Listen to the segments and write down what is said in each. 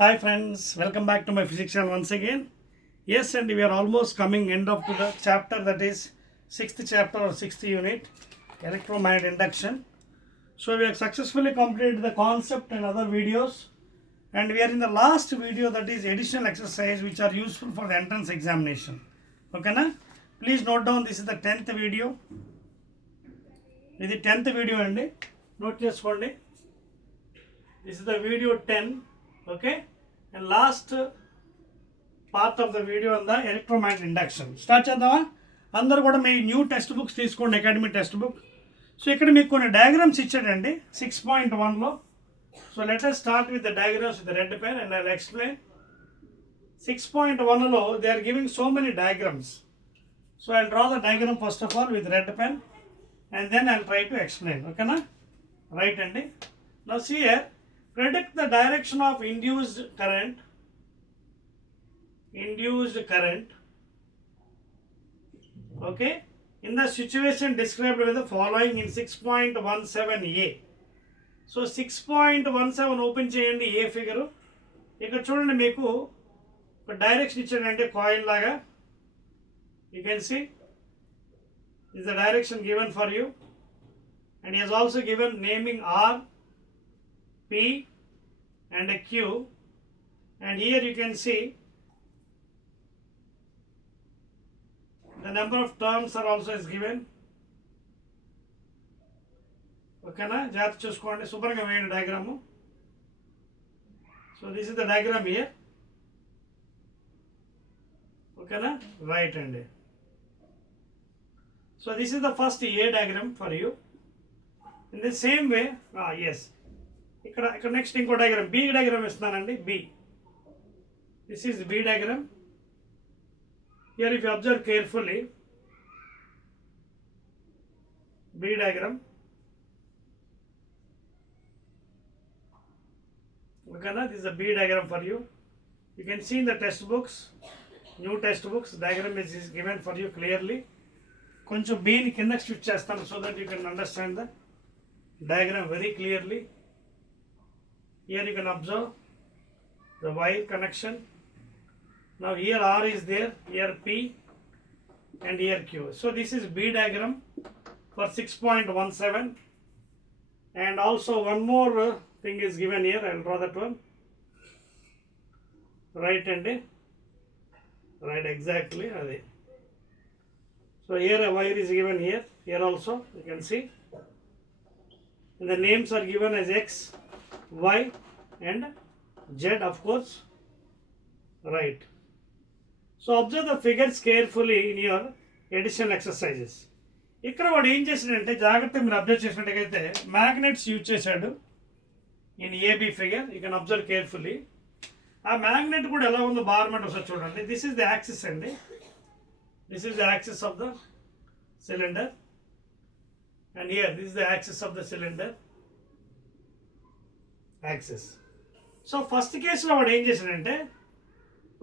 Hi friends, welcome back to my physics channel once again. Yes, and we are almost coming end of to the chapter, that is 6th chapter or 6th unit, electromagnetic induction. So we have successfully completed the concept and other videos, and we are in the last video, that is additional exercise which are useful for the entrance examination. Okay na? Please note down, this is the 10th video. This is the 10th video andi. Note cheskondi. This is the video 10. Okay, and last part of the video on the electromagnetic induction. Start చేద్దామా? అందరూ కూడా మీ new text books తీసుకోండి, academic text book. So ఇక్కడ మీకు కొన్ని diagrams ఇచ్చాడండి 6.1లో. So let us start with the diagrams with the red pen and I'll explain. 6.1లో they are giving so many diagrams. So I'll draw the diagram first of all with red pen and then I'll try to explain. Okay na? Right అండి. Now see here. Predict the direction of induced current okay in the situation described with the following in 6.17a. so 6.17 open cheyandi a figure ikkada chudandi meeku oka direction ichadante coil laga. You can see is the direction given for you, and he has also given naming R, P and a Q, and here you can see the number of terms are also is given. Okay na? Jaat chuskondi, super ga veyandi diagram. So this is the diagram here. Okay na? Right andi. So this is the first A diagram for you. In the same way, yes, ఇక్కడ next ఇంకో diagram B diagram ఇస్తున్నానండి. B, this is B diagram. Here if you observe carefully, B diagram. ఓకేనా? This is a B diagram for you. You can see in the text books, new text books, diagram is given for you clearly. కొంచెం బిని కిందకి switch చేస్తాను so that you can understand the diagram very clearly. Here you can observe the wire connection. Now here R is there, here P and here Q. So this is B diagram for 6.17, and also one more thing is given here. I will draw that one. Right and right, exactly. So here a wire is given here. Here also you can see. And the names are given as X, Y and Z, of course. Right. So observe the figures carefully in your additional exercises. ఇక్కడ వాడు ఏం చేసాడంటే, జాగ్రత్తగా మీరు observe చేసినట్టయితే magnets use చేశాడు in AB figure. You can observe carefully. ఆ magnet కూడా ఎలా ఉందో బార్మెంట్ ఒకసారి చూడండి. దిస్ ఈజ్ ద యాక్సిస్ అండి. This is the axis of the cylinder. And here this is the axis of the cylinder, axis. So first case lo vadu em chesadante,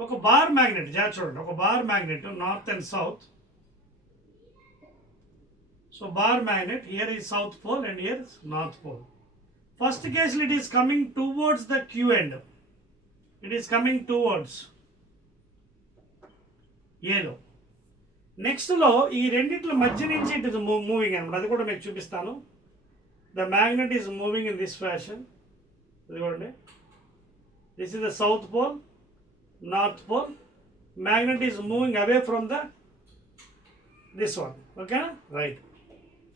oka bar magnet ja chudandi, oka bar magnet north and south. So bar magnet, here is south pole and here is north pole. First case it is coming towards the Q end. It is coming towards yellow. నెక్స్ట్లో ఈ రెండిట్ల మధ్య నుంచి it is moving అనమాట. అది కూడా మీకు చూపిస్తాను. The magnet is moving in this fashion. ఇదిగోండి, this is the south pole, north pole. Magnet is moving away from the this one. ఓకేనా? రైట్.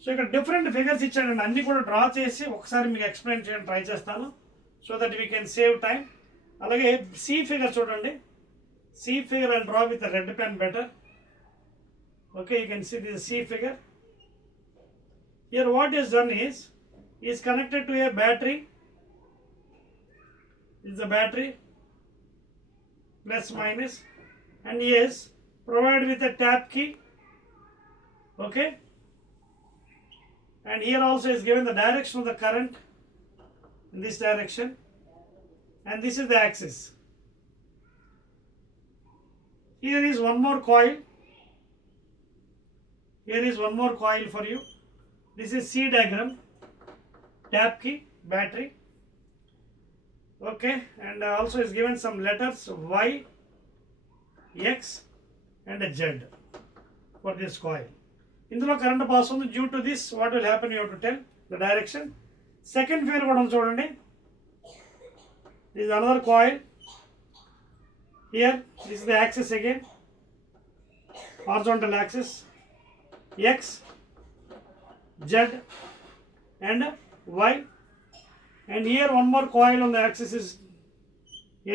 సో ఇక్కడ డిఫరెంట్ ఫిగర్స్ ఇచ్చాడండి. అన్నీ కూడా డ్రా చేసి ఒకసారి మీకు ఎక్స్ప్లెయిన్ చేయడం ట్రై చేస్తాను so that we can save time. అలాగే సి ఫిగర్ చూడండి. C figure and draw with red pen better. Okay, you can see this C figure. Here what is done is connected to a battery. This is the battery, plus minus, and he is provided with a tap key. Okay, and here also is given the direction of the current in this direction, and this is the axis. Here is one more coil. Here is one more coil for you. This is C diagram, tap key, battery. Okay, and also is given some letters Y, X and a Z for this coil. ఇందులో current pass ఉంది. Due to this what will happen, you have to tell the direction. Second figure కూడా ఉంది చూడండి. This is another coil. Here this is the axis again, horizontal axis, X, Z and Y, and here one more coil on the axis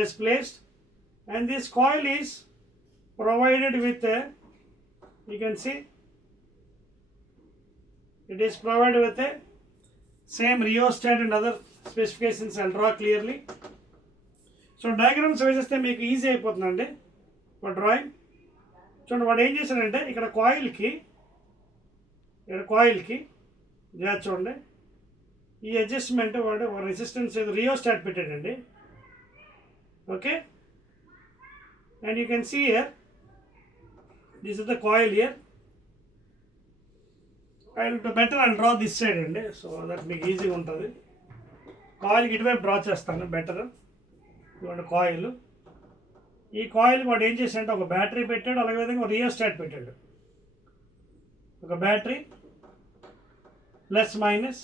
is placed, and this coil is provided with a, you can see it is provided with a same rheostat and other specifications. I'll draw clearly. So diagrams వేసేస్తే మీకు ఈజీ అయిపోతుందండి for drawing. చూడండి వాడు ఏం చేశాడంటే ఇక్కడ కాయిల్కి జాగ్రత్త చూడండి, ఈ అడ్జస్ట్మెంట్ వాడు రెసిస్టెన్స్ రియోస్టాట్ పెట్టాడండి. Okay, and you can see here this is the coil here. I'll draw this side అండి, సో దట్ మీకు ఈజీగా ఉంటుంది. కాయిల్కి ఇటువైపు డ్రా చేస్తాను బెటర్. ఇవ్వండి కాయిల్. ఈ కాయిల్ వాడు ఏం చేశాడంటే ఒక బ్యాటరీ పెట్టాడు, అలాగే విధంగా ఒక రియోస్టాట్ పెట్టాడు. ఒక బ్యాటరీ ప్లస్ మైనస్,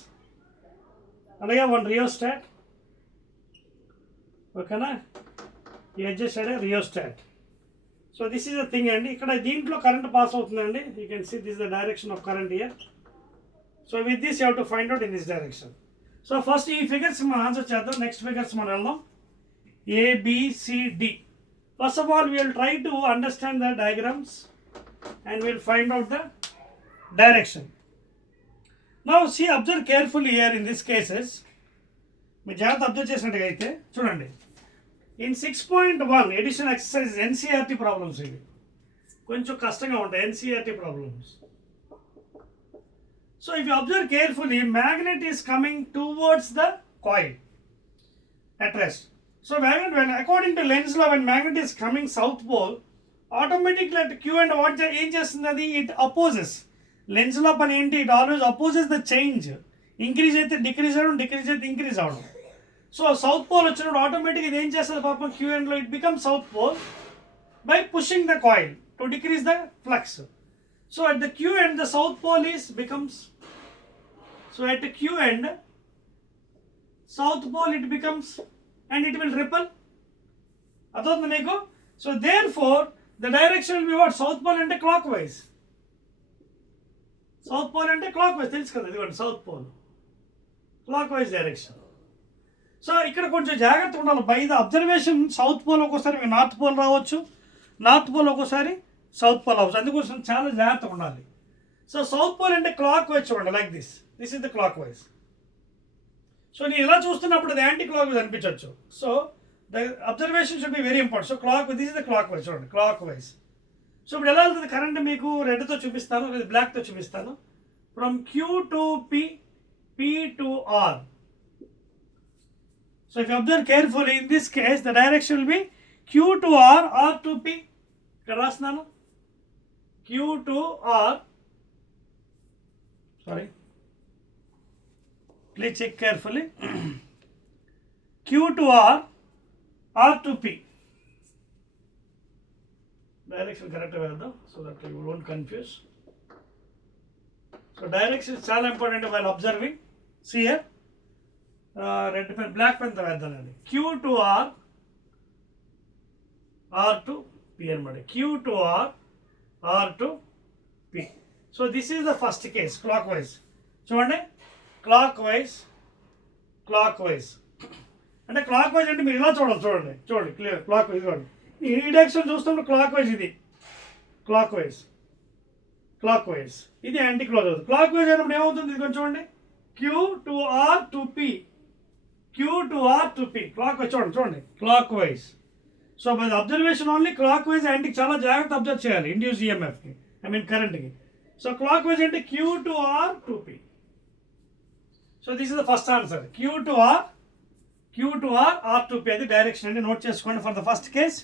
అలాగే వన్ రియోస్టాట్. ఓకేనా, ఈ adjusted rheostat. So this is the thing అండి. ఇక్కడ దీంట్లో కరెంట్ పాస్ అవుతుందండి. You can see this the direction of current here. So with this you have to find out in this direction. So first ఈ figures మనం answer చేద్దాం. Next figures మనం వెళ్దాం. ABCD. First of all, we will try to understand the diagrams and we will find out the direction. Now see, observe carefully here in these cases. మీరు జాగ్రత్త అబ్జర్వ్ చేసినట్టుగా అయితే చూడండి. In 6.1 edition exercise NCERT problems ఇవి కొంచెం కష్టంగా ఉంటాయి, NCERT problems. So if you observe carefully, magnet is coming towards the coil at rest. So magnet, when according to Lenz's law, when magnet is coming south pole, automatically at Q and what ఏం చేస్తుంది, it opposes. Lenz's law పని ఏంటి, it always opposes the change. Increase అయితే decrease అవ్వడం, decrease అయితే increase అవ్వడం. So south pole వచ్చినప్పుడు ఆటోమేటిక్గా ఇది ఏం చేస్తుంది పాపం, Q and లో it become south pole by pushing the coil to decrease the flux. So at the Q end the south pole is becomes, so at the Q end south pole it becomes and it will ripple. అర్థమవుతుంది మీకు? So therefore the direction will be what, south pole అంటే clockwise. South pole అంటే clockwise, తెలుసు కదా, ఇదిగోండి south pole clockwise direction. So ఇక్కడ కొంచెం జాగ్రత్త ఉండాలి. By the observation south pole ఒక్కోసారి మీకు నార్త్ పోల్ రావచ్చు, నార్త్ పోల్ ఒక్కోసారి సౌత్ పోల్ అవ్వచ్చు. అందుకోసం చాలా జాగ్రత్తగా ఉండాలి. సో సౌత్ పోల్ అంటే clockwise చూడండి, like this is the clockwise. So నేను ఇలా చూస్తున్నప్పుడు అది యాంటీ క్లాక్ వైజ్ అనిపించవచ్చు. So the observation should be very important. So this is the clock wise చూడండి, క్లాక్ వైజ్. సో ఇప్పుడు ఎలా వెళ్తుంది కరెంట్, మీకు రెడ్తో చూపిస్తాను, లేదా బ్లాక్తో చూపిస్తాను. From Q to P, P to R. So if you observe carefully, in this case the direction will B Q to R, R to P. ఇక్కడ రాస్తున్నాను Q to R. Sorry, please check carefully. Q to R, R to P. Direction correct వేద్దాం so that you won't confuse. So direction is చాలా important while observing. See here, red pen, black pen తో వేద్దానండి. Q to R, R to P అన్నమాట. Q to R, R to P. So this is the first case, clockwise. చూడండి, clock wise అంటే clock wise అంటే మీరు ఇలా చూడండి clear. Clock wise చూడండి, ఈ డైరెక్షన్ చూస్తున్నప్పుడు క్లాక్ వైజ్, ఇది క్లాక్ వైజ్, ఇది anticlockwise. Clock wise అయినప్పుడు ఏమవుతుంది, ఇది కొంచెం చూడండి, Q to R to P, Q to R to P, clockwise చూడండి clock wise. So by observation only clock wise anti చాలా జాగ్రత్త అబ్జర్వ్ చేయాలి ఇండ్యూస్ ఈఎంఎఫ్కి, ఐ మీన్ కరెంట్కి. సో క్లాక్ వైజ్ అంటే Q to R to P. So this is the first answer, Q to R, R to P అది direction అండి. Note చేసుకోండి for the first case,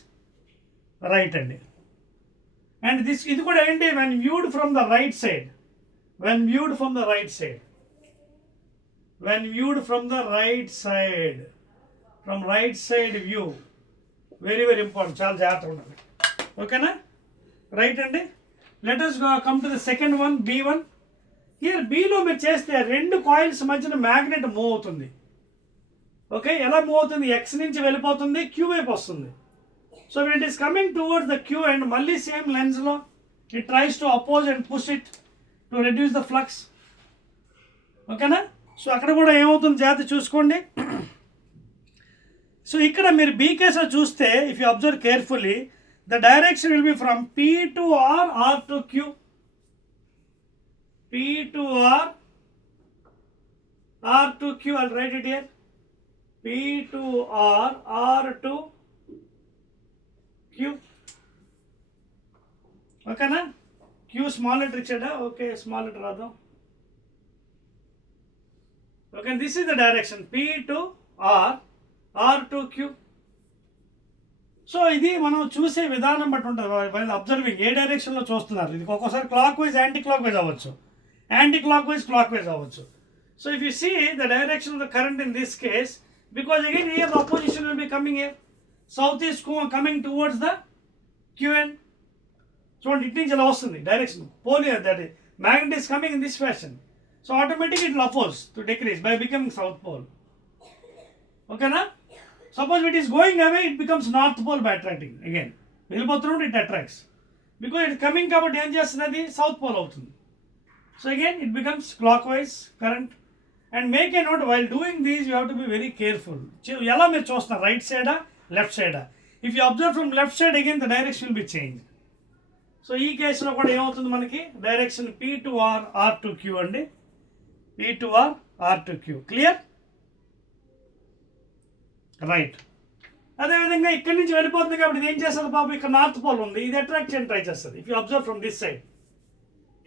right అండి. And this ఇది కూడా ఏంటి, when viewed from the right side, when viewed from the right side from right side view. Very very important, చాలా జాగ్రత్తగా ఉండాలి. ఓకేనా? రైట్ అండి. Let us come to the second one, B1. హియర్ Bలో మీరు చేస్తే రెండు కాయిల్స్ మధ్యన మ్యాగ్నెట్ మూవ్ అవుతుంది. ఓకే, ఎలా మూవ్ అవుతుంది? X నుంచి వెళ్ళిపోతుంది, Q వైపు వస్తుంది. So when it is coming towards the Q and మళ్ళీ సేమ్ లెన్స్లో it tries to oppose and push it to reduce the flux. ఓకేనా? సో అక్కడ కూడా ఏమవుతుంది జాగ్రత్త చూసుకోండి. సో ఇక్కడ మీరు B కేసులో చూస్తే if you observe carefully the direction will be from P to R, R to Q. P to R, R to Q. I'll write it here. P to R, R to Q. ఓకేనా? Q small letter ఇచ్చాడా? Okay, small letter రాద్దాం. Okay, this is the direction P to R, R to Q. So ఇది మనం చూసే విధానం బట్టి ఉంటుంది. వాళ్ళు అబ్జర్వింగ్ ఏ డైరెక్షన్లో చూస్తున్నారు. ఇది ఒక్కోసారి clock wise, anti clock wise అవ్వచ్చు, anticlockwise, clock wise అవ్వచ్చు. So if you see the direction of the current in this case, because again here the opposition will be coming here, south is coming towards the QN. చూడండి, ఇట్ నుంచి ఇలా వస్తుంది direction, pole that magnet is coming in this fashion. So automatically it will oppose to decrease by becoming south pole. ఓకేనా? Suppose it is going away, it becomes north pole by attracting. Again వెళ్ళిపోతున్నప్పుడు it attracts, because it is coming కాబట్టి ఏం చేస్తున్నది? South pole అవుతుంది. So again it becomes clockwise current. And make a note, while doing these you have to be very careful. ఎలా మీరు చూస్తున్నారు? రైట్ సైడా, లెఫ్ట్ సైడా? If you observe from left side again the direction will B change. So ఈ కేసులో కూడా ఏమవుతుంది మనకి? Direction P to R, R to Q అండి. P to R, R to Q. Clear? Right. అదేవిధంగా ఇక్కడి నుంచి వెళ్ళిపోతుంది కాబట్టి ఇది ఏం చేస్తుంది పాపం? ఇక్కడ నార్త్ పోల్ ఉంది, ఇది అట్రాక్ట్ చేయడం ట్రై చేస్తుంది. If you observe from this side,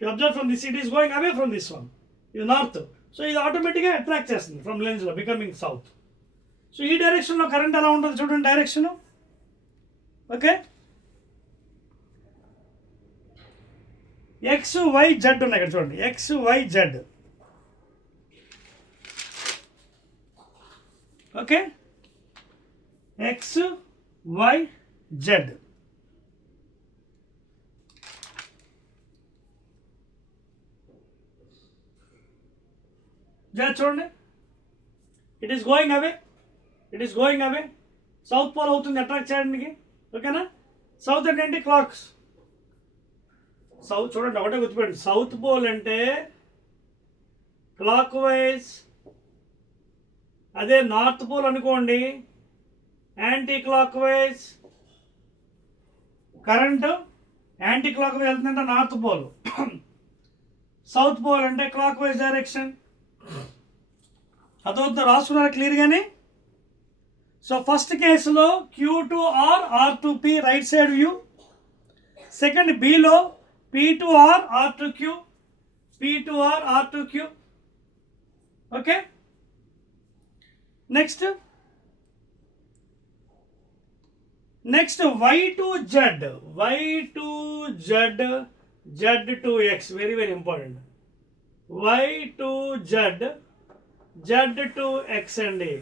you observe from this, it is going away from this one, ఇది నార్త్. సో ఇది ఆటోమేటిక్గా అట్రాక్ట్ చేస్తుంది ఫ్రమ్ లెన్స్లో, బికమింగ్ సౌత్. సో ఈ డైరెక్షన్లో కరెంట్ ఎలా ఉంటుంది చూడండి direction. Okay, X, Y, Z ఉన్నాయి ఇక్కడ చూడండి. X, Y, Z. Okay, X, Y, Z. Just చూడండి, it is going away, it is going away. South pole అవుతుంది అట్రాక్ట్ చేయడానికి. ఓకేనా? సౌత్ అంటే ఏంటి? క్లాక్స్. సౌత్ చూడండి, ఒకటే గుర్తుపెట్టండి, సౌత్ పోల్ అంటే క్లాక్ వైజ్. అదే నార్త్ పోల్ అనుకోండి, anticlockwise. Current anticlockwise వెళ్తుందంటే నార్త్ పోల్. సౌత్ పోల్ అంటే క్లాక్ వైజ్ డైరెక్షన్. అదొద్దు, రాసుకున్నారు క్లియర్గానే. సో ఫస్ట్ కేసులో Q to R, R to P right side view. Second Bలో P to R, R to Q, P to R, R to Q. Okay, next Y to Z, Y to Z, Z to X. Very very important. Y to Z, Z to X అండి.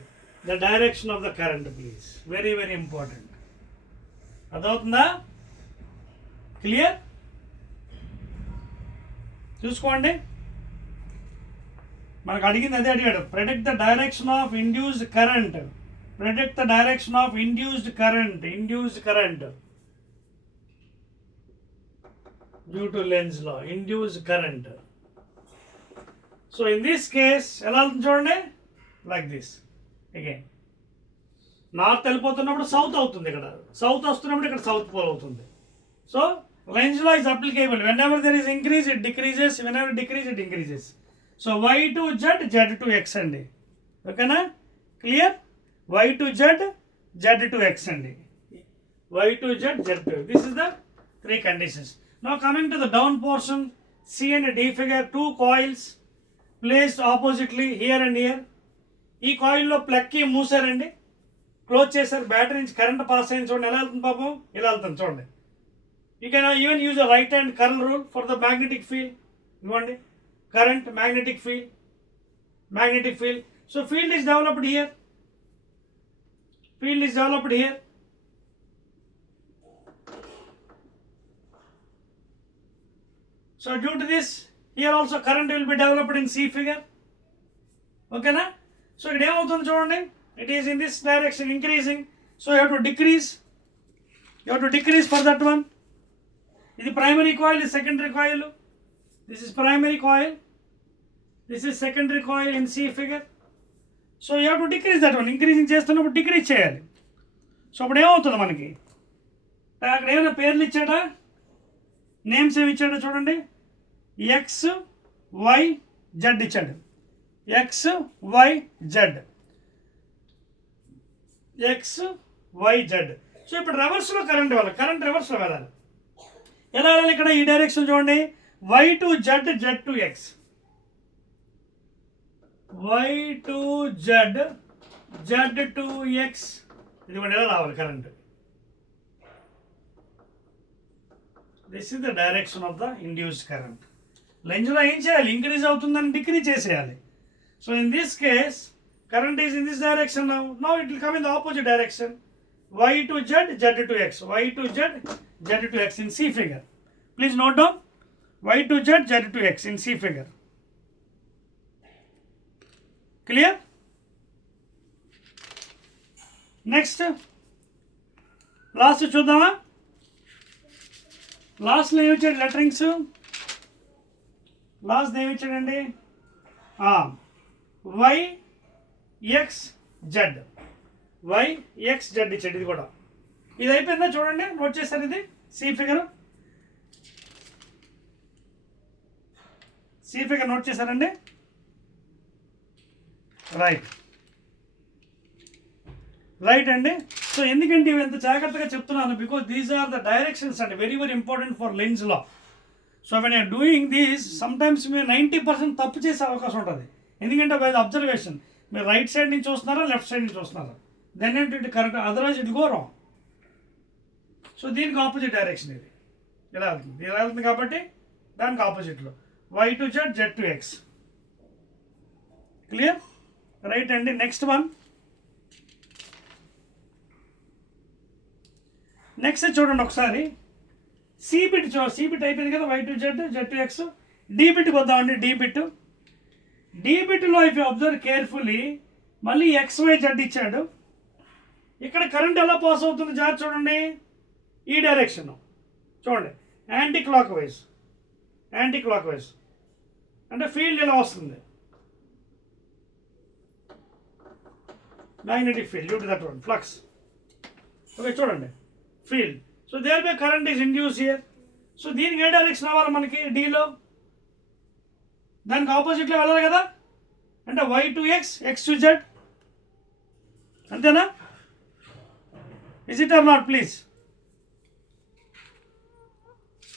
The direction of the current please, very very important. అదవుతుందా? Clear? చూసుకోండి, మనకు అడిగింది అదే అడిగాడు. Predict the direction of induced current. Predict the direction of induced current. Induced current due to Lenz law, induced current. So in this case ఎలా అవుతుంది చూడండి, like this. Again north వెళ్ళిపోతున్నప్పుడు సౌత్ అవుతుంది, ఇక్కడ సౌత్ వస్తున్నప్పుడు ఇక్కడ సౌత్ పోల్ అవుతుంది. So lens law is applicable. When ever there is increase it decreases, when ever decrease it increases. So Y to Z, Z to X అండి. ఓకేనా? Clear? Y to Z, Z to X అండి. Y to Z, Z to X. This is the three conditions. Now coming to the down portion, C and D figure, two coils placed oppositely here and here. ఈ కాయిల్లో ప్లగ్కి మూసారండి, క్లోజ్ చేశారు. బ్యాటరీ నుంచి current pass అయింది చూడండి, ఎలా వెళ్తుంది పాపం? ఇలా వెళ్తుంది చూడండి. You can even use a right hand curl rule for the magnetic field. ఇవ్వండి, current, magnetic field. So field is developed here. field is developed here. So due to this, here also current will be developed in C figure. Okay na? So it ఏమవుతుంది చూడండి, it is in this direction increasing. So you have to decrease. You have to decrease for that one. ఇది primary coil, is secondary coil. This is primary coil. This is secondary coil in C figure. So you have to decrease that one. Increasing చేస్తున్నప్పుడు decrease చేయాలి. సో అప్పుడు ఏమవుతుంది మనకి, అక్కడ ఏమైనా పేర్లు ఇచ్చాడా, నేమ్స్ ఏమి ఇచ్చాడో చూడండి. ఎక్స్ వై జెడ్ ఇచ్చాడు. X Y Z, X Y Z. So ఇప్పుడు రివర్స్లో కరెంట్ వెళ్ళాలి, కరెంట్ రివర్స్లో వెళ్ళాలి. ఎలా వెళ్ళాలి ఇక్కడ, ఈ డైరెక్షన్ చూడండి, Y to Z, Z to X, Y to Z, Z to X. ఇది కూడా ఎలా రావాలి current. This is the direction of the induced current. లెంజ్లో ఏం చేయాలి, ఇంక్రీజ్ అవుతుందని డిక్రీజ్ చేసేయాలి. So in this case current is in this direction. Now it will come in the opposite direction, y to z, z to x, y to z, z to x in C figure. Please note down, y to z, z to x in C figure. Clear? Next, last చూద్దామా. లాస్ట్లో ఏమి ఇచ్చాడు లెటరింగ్స్, last ఏమి ఇచ్చాడండి, Y X Z, Y X Z ఇచ్చాడు. ఇది కూడా ఇది అయిపోయిందా చూడండి, నోట్ చేస్తారు. ఇది C figure, C figure note చేశారండి. రైట్, రైట్ అండి. సో ఎందుకంటే ఇవి ఎంత జాగ్రత్తగా చెప్తున్నాను, because these are the directions అండి, very very important for Lenz law. So when you're doing these sometimes మీరు 90% తప్పు చేసే అవకాశం ఉంటుంది. ఎందుకంటే బై ద అబ్జర్వేషన్ మీరు రైట్ సైడ్ నుంచి చూస్తున్నారా, లెఫ్ట్ సైడ్ నుంచి చూస్తున్నారా, దెన్ ఏంటి correct, otherwise it go wrong. So దీనికి ఆపోజిట్ డైరెక్షన్ ఇది ఇలా వెళ్తుంది, ఇలా వెళ్తుంది కాబట్టి దానికి ఆపోజిట్లో Y to Z, Z to X. Clear? Right అండి. నెక్స్ట్ వన్, నెక్స్ట్ చూడండి ఒకసారి. సి బిట్ సి బిట్ అయిపోయింది కదా, Y to Z, Z to X. D బిట్కి వద్దామండి. డి బిట్, డి బిట్లో ఇఫ్ యూ అబ్జర్వ్ కేర్ఫుల్లీ మళ్ళీ ఎక్స్ వై జెడ్ ఇచ్చాడు. ఇక్కడ కరెంట్ ఎలా పాస్ అవుతుంది జాగ్రత్త చూడండి, ఈ డైరెక్షన్ చూడండి, anti clock wise, anti clock wise అంటే ఫీల్డ్ ఎలా వస్తుంది, magnetic field due to that one flux. Okay చూడండి field. So there by current is induce here. సో దీనికి ఏ డైరెక్షన్ అవ్వాలి మనకి, డీలో దానికి ఆపోజిట్లో వెళ్ళాలి కదా, అంటే Y to X, X to Z, అంతేనా? Is it or not, please?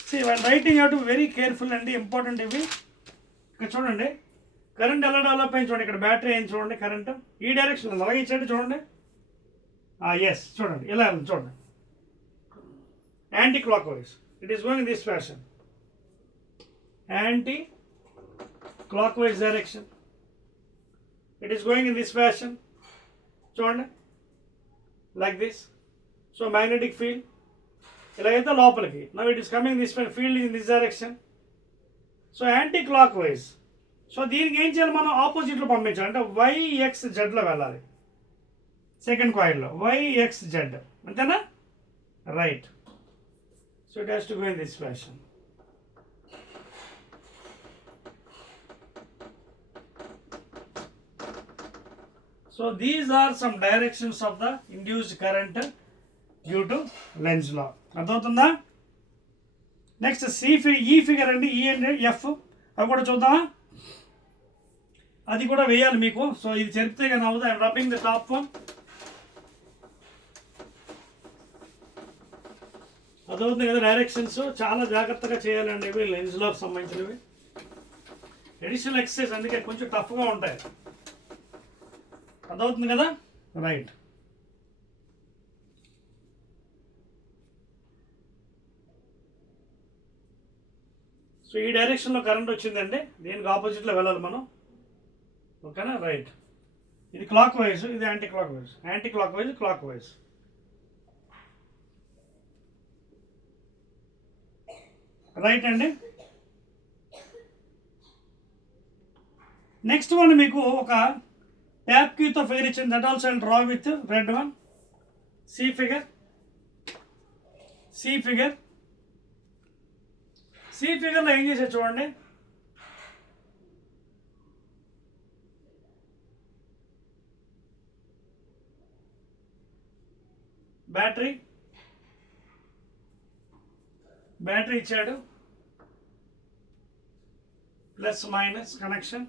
See, while writing you have to be very careful and important. ఇవి ఇక్కడ చూడండి, కరెంట్ ఎలా డెవలప్ అయింది చూడండి, ఇక్కడ బ్యాటరీ అయింది చూడండి, కరెంట్ ఈ డైరెక్షన్ అలాగే ఇచ్చాడు చూడండి. ఎస్ చూడండి ఎలా ఉంది చూడండి, anticlockwise it is going in this fashion, anti clock wise direction, it is going in this fashion చూడండి, like this. So magnetic field ఇలాగైతే లోపలికి, now it is coming this field in this direction. So anti clock wise. So దీనికి ఏం చేయాలి, మనం ఆపోజిట్లో పంపించాలి, అంటే వైఎక్స్ జెడ్లో వెళ్ళాలి. సెకండ్ కాయిల్లో వైఎక్స్ జెడ్, అంతేనా? Right. So it has to go in this fashion. So these are some directions of the induced current due to Lenz law. అర్థమవుతుందా? నెక్స్ట్ ఈ ఫిగర్ అండి, ఈ అండ్ ఎఫ్ అవి కూడా చూద్దామా, అది కూడా వేయాలి మీకు. సో ఇది చెప్తే కానీ అవుతుంది. I'm rubbing the top one. అదవుతుంది కదా డైరెక్షన్స్, చాలా జాగ్రత్తగా చేయాలండి ఇవి లెన్స్ లోకి సంబంధించినవి. ఎడిషనల్ ఎక్సర్సైజ్ అందుకే కొంచెం టఫ్గా ఉంటాయి. అదవుతుంది కదా, రైట్. సో ఈ డైరెక్షన్లో కరెంట్ వచ్చిందండి, దీనికి ఆపోజిట్లో వెళ్ళాలి మనం. ఓకేనా? రైట్. ఇది క్లాక్ వైజ్, ఇది anti clock wise, anticlockwise, clockwise. Right అండి. నెక్స్ట్ వన్ మీకు ఒక ట్యాప్ కీతో ఫిగర్ ఇచ్చింది. That also I'll draw with red one. C figure, C figure, C ఫిగర్లో ఏం చేశారు చూడండి. బ్యాటరీ ఇచ్చాడు, plus minus connection.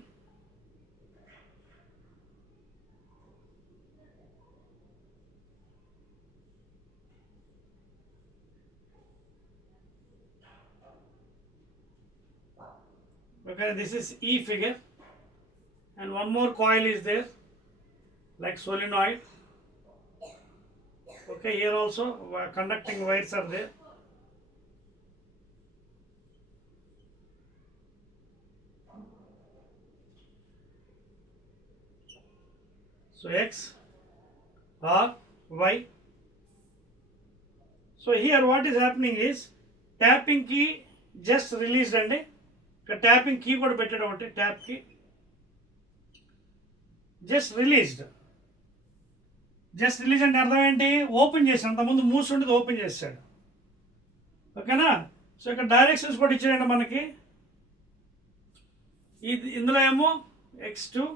Okay, this is E figure, and one more coil is there like solenoid. Okay, here also conducting wires are there. So X or Y. So here what is happening is tapping key just released and tapping key కూడా పెట్టాడు ఒకటి. Tap key just released. Just release అంటే అర్థం ఏంటి? ఓపెన్ చేశాడు. అంతకుముందు మూసి ఉండేది ఓపెన్ చేశాడు. ఓకేనా? సో ఇక్కడ డైరెక్షన్స్ కూడా ఇచ్చాడండి మనకి. ఇది ఇందులో ఏమో X2,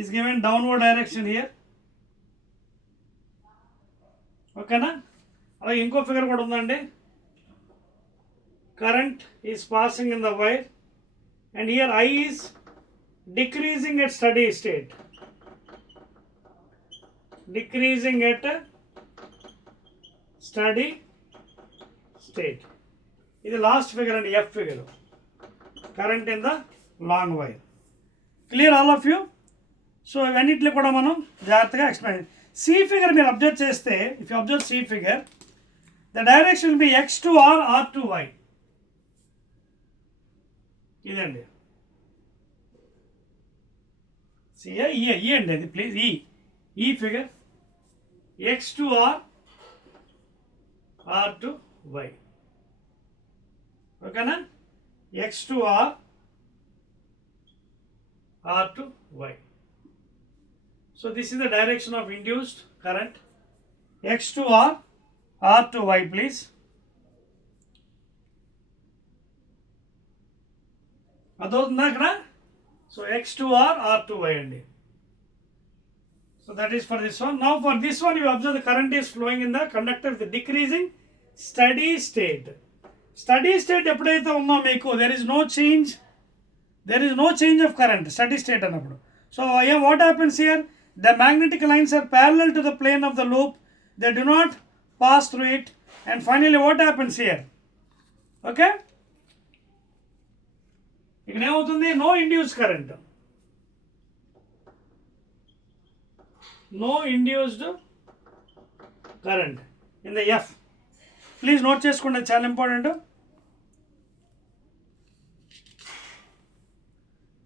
is given downward direction here. ఓకేనా? అలాగే ఇంకో ఫిగర్ కూడా ఉందండి. Current is passing in the wire and here I is decreasing at steady state. Decreasing at steady state. ఇది లాస్ట్ ఫిగర్ అండి, F figure. Current in the long wire. Clear all of you? So ఇవన్నిట్లో కూడా మనం జాగ్రత్తగా explain. C figure మీరు observe చేస్తే, if you observe C figure, the direction will be X2R, R2Y. ఇదండి సిఏ ఈ అండి అది, ప్లీజ్ ఈ ఫిగర్ X2R, R2Y. ఓకేనా? X2R, R2Y. So this is the direction of induced current. X2R, R2Y, please. అదవుతుందా అక్కడ? సో X2R, R2Y అండి. So that is for this one. Now for this one, you observe the current is flowing in the conductor with decreasing steady state. Steady state ఎప్పుడైతే ఉందో మీకు there is no change of current. Steady state అన్నప్పుడు. So what happens here? The magnetic lines are parallel to the plane of the loop. They do not pass through it. And finally, what happens here? Okay? ఇక్కడ ఏమవుతుంది? No induced current. No induced current in the F. Please note చేసుకోండి, చాలా important.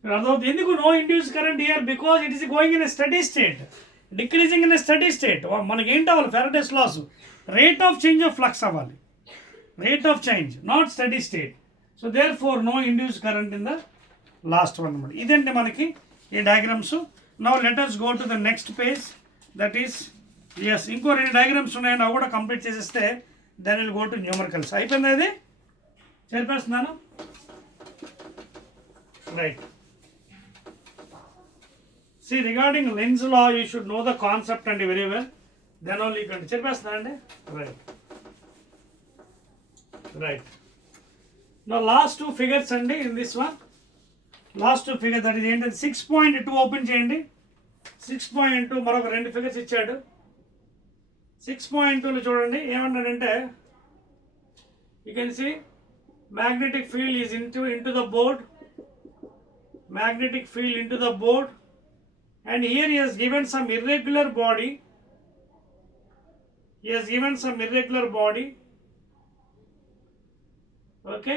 అర్థమవుతుంది ఎందుకు no induced current here? Because it is going in a steady state, decreasing in a steady state. మనకి ఏంటి అవ్వాలి? Faraday's laws, rate of change of flux అవ్వాలి, rate of change, not steady state. So therefore no induced current in the last one అనమాట. ఇదండి మనకి ఈ diagrams. Now let us go to the next page, that is ఇంకో 2 diagrams ఉన్నాయండి, అవి కూడా కంప్లీట్ చేసేస్తే then will go to numericals. అయిపోయింది అది, చెప్పేస్తున్నాను. Right. See, regarding Lenz's law, you should know the concept and very well. Then only you can చెప్పేస్తున్నానండి. Right. Now last 2 figures అండి in this one. Last 2 figures, that is ఏంటంటే 6.2 ఓపెన్ చేయండి. 6.2 మరొక 2 ఫిగర్స్ ఇచ్చాడు. 6.2లో చూడండి ఏమన్నాడంటే, you can see magnetic field is into the board. Magnetic field into the board. And here he has given some irregular body. Okay.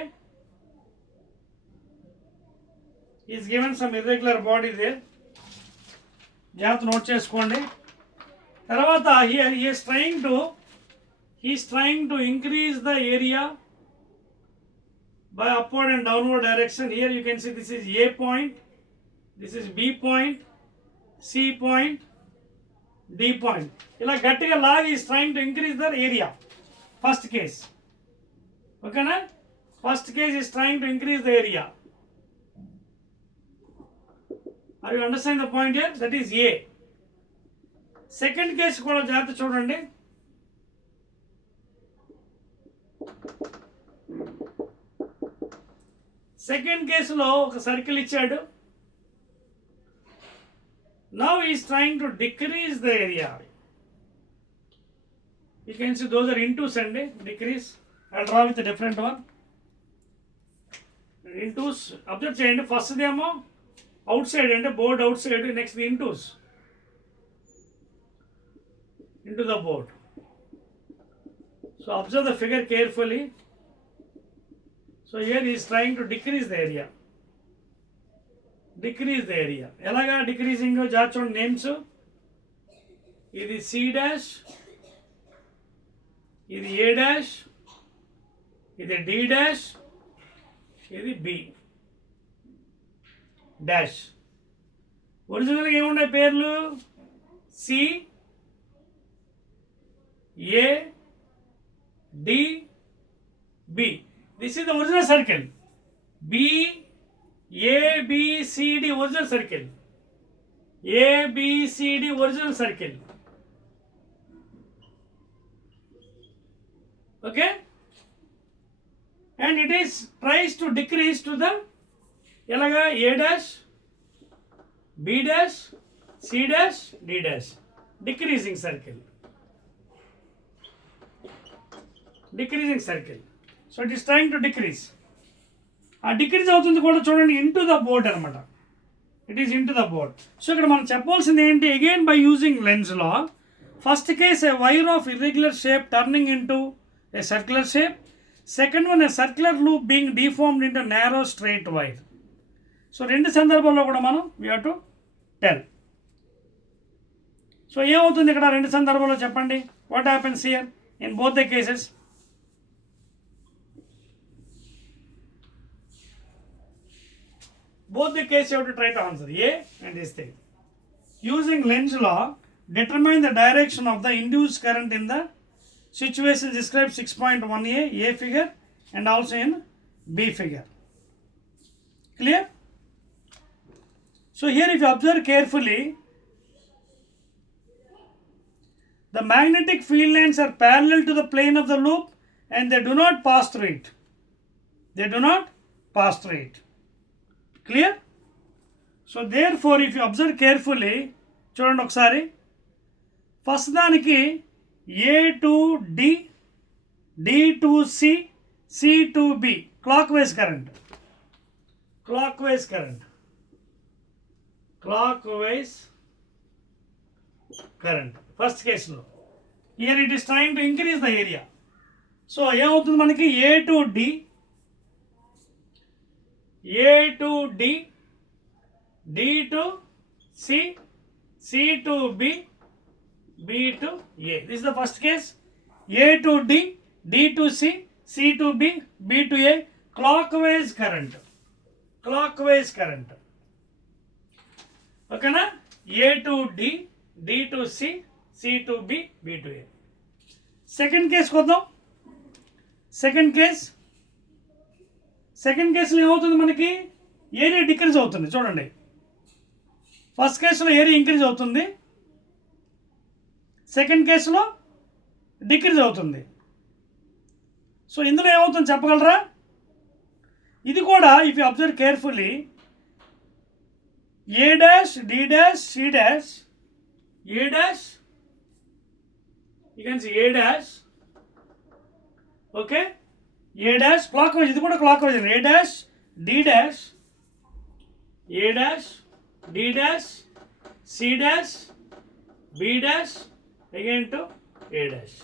Is given some irregular body there, జాగ్రత్త note చేసుకోండి. తర్వాత here he is trying to increase the area by upward and downward direction. Here you can see this is A point, this is B point, C point, D point. ఇలా గట్టిగా లాగి is trying to increase the area. First case. Okay na? First case is trying to increase the area. Are you understanding the point here? That is A. Second case కూడా జాగ్రత్త చూడండి. సెకండ్ కేసులో ఒక circle ఇచ్చాడు. Now is trying to decrease the area. You can see those are intos అండి. Decrease I draw with different one. Intos observe చేయండి. First ఏమో outside అంటే board outside, next intos into the board. So observe the figure carefully. So here he is trying to decrease the area. Decrease the area. Elaga decreasing jaachon names. Idi C dash, idi A dash, idi D dash, idi B dash. Original ga emunday perlu C, A, D, B. This is the original circle. B, A, B, C, D original circle. A, B, C, D original circle. Okay? And it is tries to decrease to the elaga A dash, B dash, C dash, D dash. Decreasing circle. Decreasing circle. So it is trying to decrease. ఆ డిక్రీజ్ అవుతుంది కూడా చూడండి, into the board అనమాట. It is into the board. So ఇక్కడ మనం చెప్పాల్సింది ఏంటి? Again by using lens law, first case A wire of irregular shape turning into A circular shape. Second one A circular loop being deformed into narrow straight wire. So రెండు సందర్భాల్లో కూడా మనం we have to tell. So ఏమవుతుంది ఇక్కడ రెండు సందర్భాల్లో చెప్పండి? What happens here in both the cases? Both the cases you have to try to answer A and this thing. Using Lenz law, determine the direction of the induced current in the situation described 6.1a A figure and also in B figure. Clear? So here if you observe carefully, the magnetic field lines are parallel to the plane of the loop and they do not pass through it. They do not pass through it. Clear? So therefore if you observe carefully, చూడండి ఒకసారి, ఫస్ట్ దానికి A to D, D to C, C to B, clockwise current. Clockwise current. Clockwise current. First case లో. Here it is trying to increase the area. So ఏమవుతుంది మనకి? A to D, A to D, D to C, C to B, B to A. This is the first case. A to D, D to C, C to B, B to A. Clockwise current. Clockwise current. Okay na? A to D, D to C, C to B, B to A. Second case kodam. Second case. Second కేసులో ఏమవుతుంది మనకి? Area decrease అవుతుంది. చూడండి, first కేసులో area increase అవుతుంది, second కేసులో decrease అవుతుంది. So ఇందులో ఏమవుతుంది చెప్పగలరా? ఇది కూడా if you observe carefully, A dash, D dash, C dash, A dash, you can see A dash, okay, A dash clockwise, ఇది కూడా clockwise, A dash, D dash, A dash, D dash, C dash, B dash, again to A dash.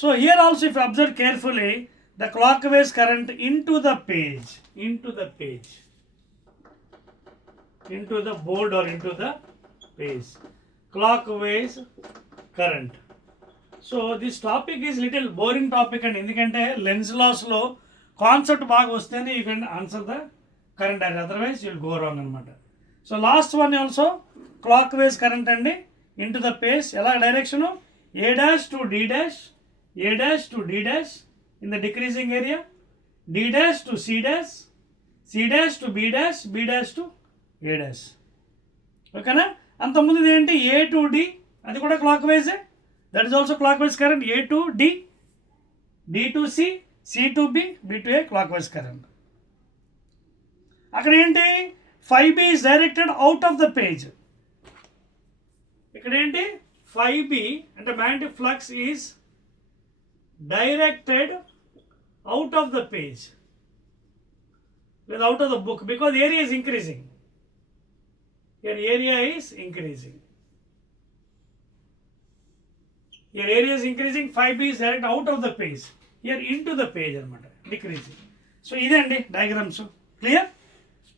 So here also if you observe carefully, the clockwise current into the page, into the page. into the board or into the page. Clockwise current. So this topic is little boring topic and ఎందుకంటే lens loss లో కాన్సెప్ట్ బాగా వస్తేనే you can answer the current area, otherwise you will go wrong అనమాట. So last one also clockwise current అండి into the page. ఎలా direction a dash to d dash, a dash to d dash in the decreasing area, d dash to c dash, c dash to b dash, b dash to a dash. ఓకేనా? అంతకుముందు ఏంటి a to d, అది కూడా clock wise, that is also clock wise current. a to d, d to c, c to b, b to a, clock wise current. అక్కడ ఏంటి 5b is directed out of the page. ఇక్కడ ఏంటి 5b అంటే magnetic flux is directed out of the page, out of the book, because area is increasing. Here area is increasing. Here area is increasing, 5b is directed out of the page. Here into the page anamata, decreasing. So ఇదే అండి diagrams. Clear?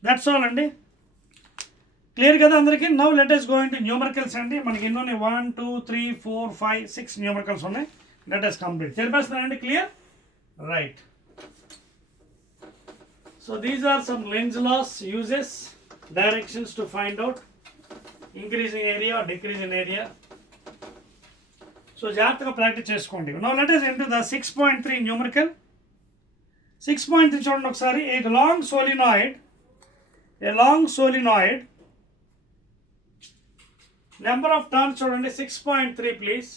That's all అండి. క్లియర్ కదా అందరికీ? Now let us go into numericals అండి. మనకి ఎన్ని ఉన్నాయి? 1 2 3 4 5 6 numericals ఉన్నాయి. Let us complete. తెలిపేస్తున్నానండి. Clear? Right. So these are some Lenz laws uses, directions to find out increasing area or decreasing area. So జాగ్రత్తగా ప్రాక్టీస్ చేసుకోండి. Now let us into the 6.3 numerical. 6.3 చూడండి ఒకసారి. A long solenoid, number of turns చూడండి. 6.3 please.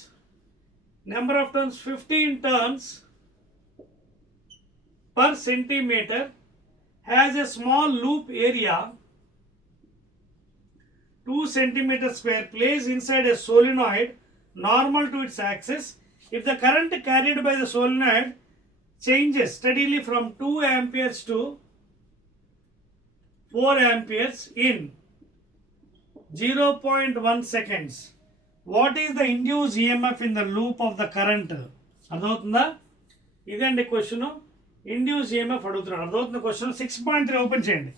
Number of turns 15 turns per centimeter, has a small loop area 2 centimeters square, placed inside a solenoid normal to its axis. If the current carried by the solenoid changes steadily from 2 amperes to 4 amperes in 0.1 seconds, what is the induced EMF in the loop of the current? అర్థమవుతుందా? ఇదండి question. Induce EMF అడుగుతున్నాడు. అర్థమవుతుంది క్వశ్చన్. 6.3 open చేయండి.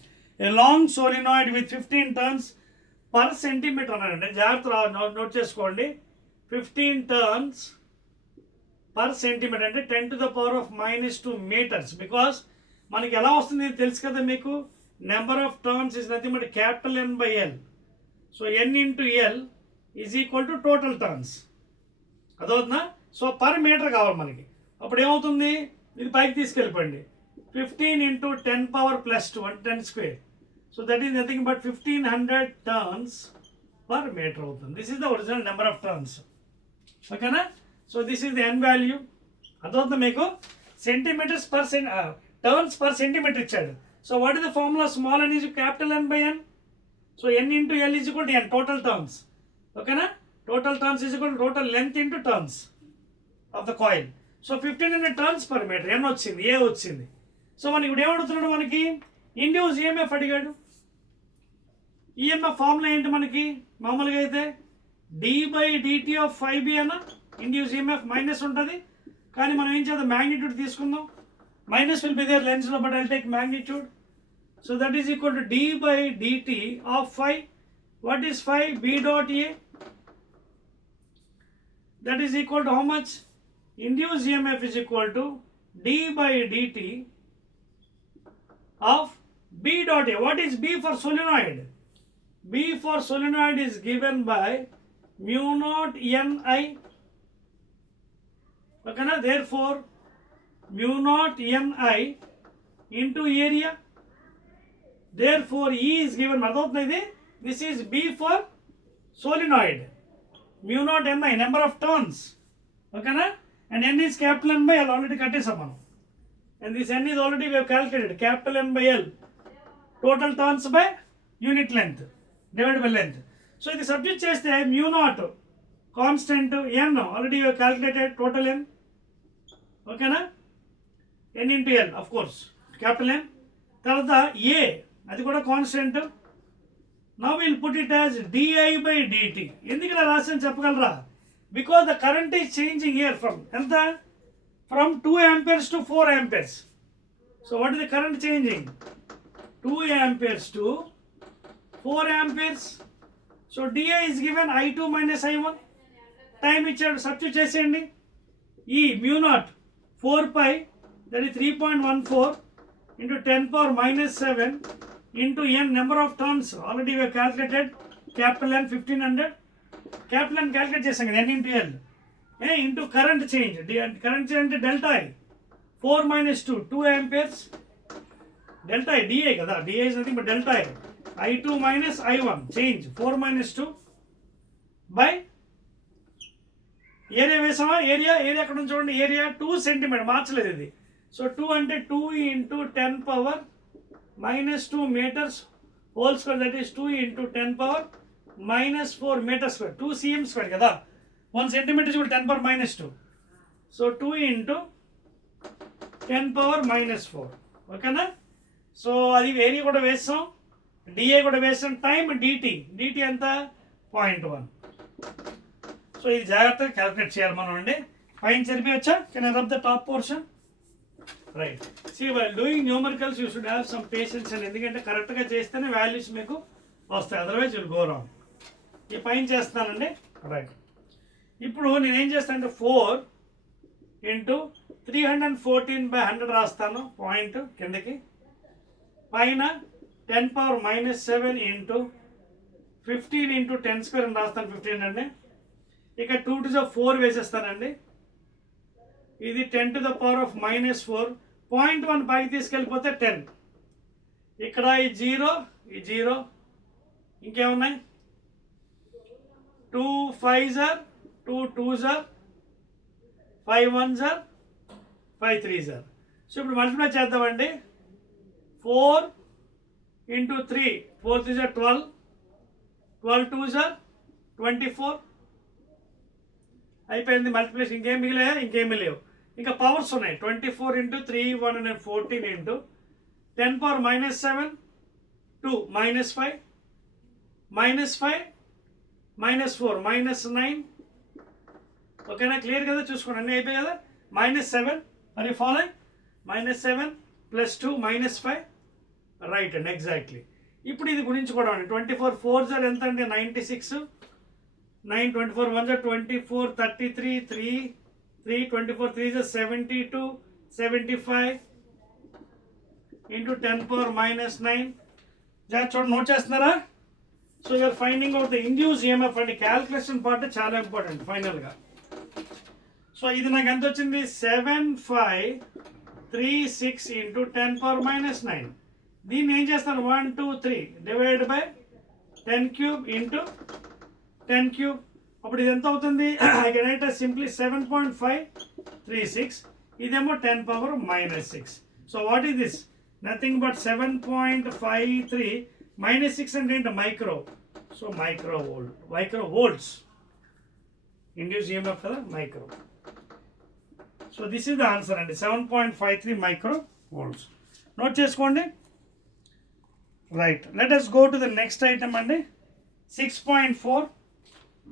A long solenoid with 15 turns per centimetre అన్నాడండి. జాగ్రత్త note చేసుకోండి. 15 turns per centimetre అంటే 10 to the power of -2 meters. Because మనకి ఎలా వస్తుంది తెలుసు కదా మీకు. Number of turns is nothing but capital N by L. So N into L is equal to total turns. అదవుతుందా? సో పర్ మీటర్ కావాలి మనకి. అప్పుడు ఏమవుతుంది? ఇది పైకి తీసుకెళ్ళిపోండి. 15 into 10 power plus 2 అంటే 10 square. So that is nothing but 1500 turns per metre అవుతుంది. This is the original number of turns. ఓకేనా? So this is the N value. అదవుతుంది మీకు. Centimetres per turns per centimetre ఇచ్చాడు. So what is the formula? Small n is capital N by N. So N into L is equal to N, total turns. ఓకేనా? Total turns is equal to total length into turns of the coil. So 1500 turns per metre. N వచ్చింది, A వచ్చింది. So మనకి ఇప్పుడు ఏమడుగుతున్నాడు? మనకి induce EMF అడిగాడు. EMF formula ఏంటి మనకి? మామూలుగా అయితే d/dt ఆఫ్ 5b అన్న ఇండ్యూస్ EMF మైనస్ ఉంటుంది. కానీ మనం ఏం చేద్దాం? మ్యాగ్నిట్యూడ్ తీసుకుందాం. మైనస్ విల్ బి దేర్ లెన్స్లో, but I'll take magnitude. So that is equal to d/dt of 5. What is 5? b dot a. That is equal to how much? Induced EMF is equal to d/dt of b dot a. What is b for solenoid? B for solenoid is given by mu naught Ni. Okay, na? Therefore mu naught Ni into area. Therefore E is given. This is B for solenoid. Mu naught Ni, number of turns. Okay, na? And N is capital N by L. Already cut it up. And this N is already we have calculated. Capital N by L. Total turns by unit length divided by length. So this subject cheste mu naught constant N already we have calculated total N. Okay na? N into L, of course. Capital N. Tarvata A, adi kuda constant. Now we will put it as di/dt. ఎందుకు ఇలా రాసాను చెప్పగలరా? Because the current is changing here from 2 amperes to 4 amperes. So what is the current changing? 2 amperes to 4 amperes. So dI is given I2 minus I1. Time ఇచ్చాడు, సబ్స్టిట్యూట్ చేసేయండి. ఈ mu naught 4 pi, that is 3.14 into 10 power minus 7 into n number of turns. Already we have calculated capital N 1500. Capital N calculate చేసాం కదా, n into L. Into current change. Current change అంటే delta I. 4 minus 2, 2 amperes. Delta I, dI కదా, dI is nothing but delta I. I2 minus I1 change 4 minus 2 by area వేసామా, ఏరియా ఎక్కడ నుంచి చూడండి, ఏరియా 2 సెంటీమీటర్, మార్చలేదు ఇది. సో 2 అంటే 2 into 10 power minus 2 meters whole square, that is 2 into 10 power minus 4 meters square, 2 cm square కదా, 1 centimeter is equal to 10 power minus 2. సో 2 into 10 power minus 4, ఓకేనా. సో అది ఏరియా కూడా వేస్తాం, డిఏ కూడా వేస్తాం, టైం డిటి ఎంత 0.1. సో ఇది జాగ్రత్తగా క్యాలిక్యులేట్ చేయాలి మనం అండి. పైన చదివేయచ్చా, can I rub the top portion, right. See while doing numericals you should have some patience అండి, ఎందుకంటే కరెక్ట్గా చేస్తేనే వాల్యూస్ మీకు వస్తాయి, అదర్వైజ్ విల్ గో రాంగ్. ఈ పైన చేస్తానండి, రైట్. ఇప్పుడు నేనేం చేస్తానంటే 4 into 314/100 రాస్తాను, పాయింట్ కిందకి. పైన 10 power minus 7 into 15 into 10 square అని రాస్తాను, 15 అండి. ఇక 2 to the 4 వేసేస్తానండి. ఇది 10 to the power of minus 4. 0.1 పైకి తీసుకెళ్ళిపోతే 10. ఇక్కడ ఈ 0, ఇంకేమున్నాయి, 2 5s are 2 2s are 5 1s are 5 3s are. So ఇప్పుడు మల్టిప్లై చేద్దామండి. 4 into 3, 4 3s are 12, 12 2s are 24. అయిపోయింది మల్టిప్లికేషన్, ఇంకేం మిగిలాయా, ఇంకేమీ లేవు. ఇంకా పవర్స్ ఉన్నాయి, 24 into 3 114 into 10 power minus 7 2 minus 5 minus 4 minus 9. ఓకేనా, క్లియర్ కదా, చూసుకోండి అన్నీ అయిపోయాయి కదా. -7 మరి ఫాలో, -7 + 2 -5, రైట్ అండి, ఎగ్జాక్ట్లీ. ఇప్పుడు ఇది గుణించుకోవడం అండి. 24 4s are ఎంత అండి, 96, 9 24 1s are 24, 33 3 24 3s are 72, 75 into 10 power minus 9. చూడండి, నోట్ చేస్తున్నారా. So you're finding out the induce EMF అండి. క్యాల్కులేషన్ పార్ట్ చాలా ఇంపార్టెంట్ ఫైనల్గా. సో ఇది నాకు ఎంత వచ్చింది, 7536 into 10 power minus 9. దీన్ని ఏం చేస్తాను, 1 2 3 డివైడ్ బై 10 cube into 10 cube. అప్పుడు ఇది ఎంత అవుతుంది, ఐ కెన్ రైట్ సింప్లీ 7.536. ఇదేమో 10 power minus 6. So what is this, nothing but 7.53 minus 6 అంటే ఏంటి, micro. So micro volts induced EMF కదా, micro. So this is the answer అండి, 7.53 మైక్రో వోల్ట్స్. నోట్ చేసుకోండి, right. Let us go to the next item అండి, 6.4.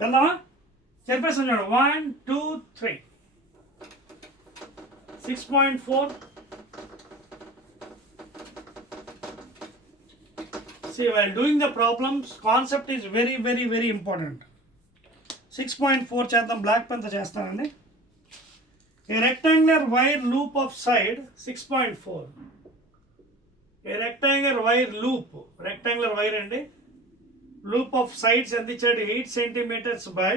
వెళ్దామా, చెప్పేస్తాను చూడండి, 1 2 3. 6.4. See, while doing the problems, concept is very very very important. 6.4 చేద్దాం, బ్లాక్ పెన్తో చేస్తానండి. A rectangular wire loop of side 6.4. A rectangular wire loop, rectangular wire అండి, loop of sides ఎంత ఇచ్చాడు, 8 centimeters by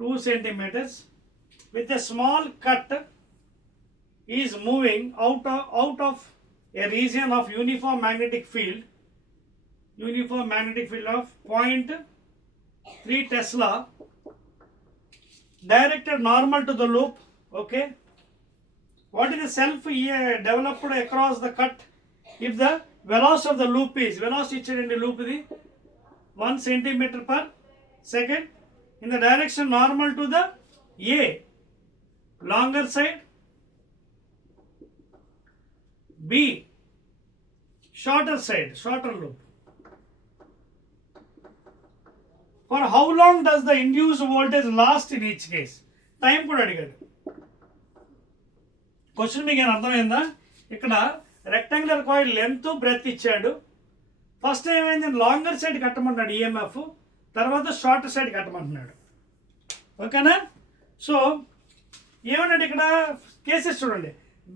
2 centimeters with a small cut is moving out of a region of uniform magnetic field of 0.3 Tesla directed normal to the loop. Okay, what is the self developed across the cut if the velocity of the loop is, velocity ఇచ్చాడండి, loop ఇది 1 centimeter per second in the direction normal to the A, longer side, B, shorter side, shorter loop. For how long does the induced voltage last in each case? Time కూడా అడిగాడు. క్వశ్చన్ మీకు అర్థమైందా? ఇక్కడ rectangular coil length breath ఇచ్చాడు, ఫస్ట్ ఏమైంది, longer side కట్టమంటున్నాడు ఈఎంఎఫ్, తర్వాత shorter side కట్టమంటున్నాడు. ఓకేనా? సో ఏమన్నాడు ఇక్కడ కేసెస్ చూడండి.